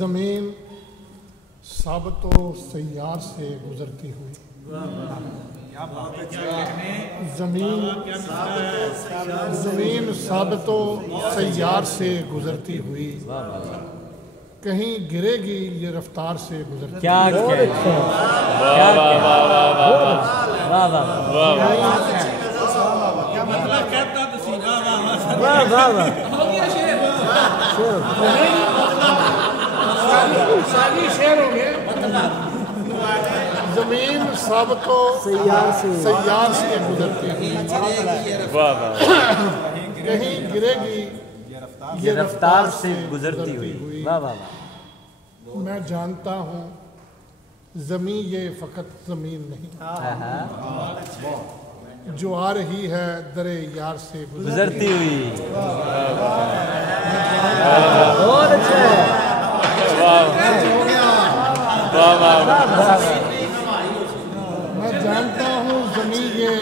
ज़मीन साबतो सैयार से गुजरती हुई। ज़मीन साबतो सैयार से गुजरती हुई, कहीं गिरेगी ये रफ्तार से गुजरती। क्या ज़मीन साबतो सैयार से गुजरती हुई, कहीं गिरेगी ये रफ्तार से गुजरती हुई। वाह वाह वाह। मैं जानता हूँ ज़मीन ये फ़कत ज़मीन नहीं, जो आ रही है दरे यार से गुजरती हुई। मैं जानता हूँ ज़मीन ये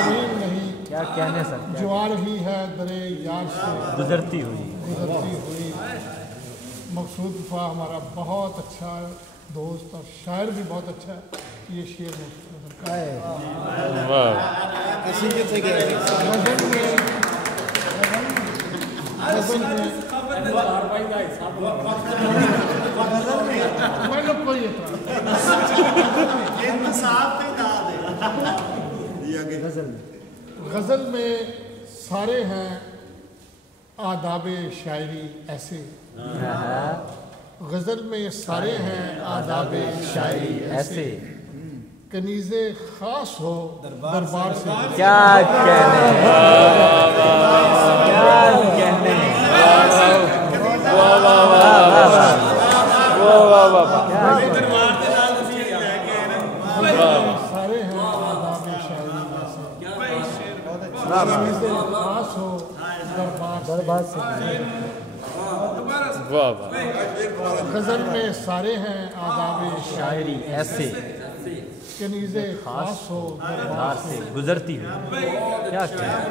ज़मीन नहीं, क्या कहने सर, जो आ रही है दरे यार से गुजरती हुई। मकसूद वफा हमारा बहुत अच्छा दोस्त और शायर भी बहुत अच्छा है। ये शेर गज़ल में सारे हैं आदाबे शायरी ऐसे। गज़ल में सारे हैं आदाबे शायरी ऐसे, कनीज़े ख़ास हो दरबार से। क्या कहने, सारे हैं आदाबे शायरी ऐसे, कनीज़े ख़ास हो दरबार से। गज़ल में सारे हैं आदाबे शायरी ऐसे, कनीज़े ख़ास हो दरबार से गुजरती हुई। क्या कहने।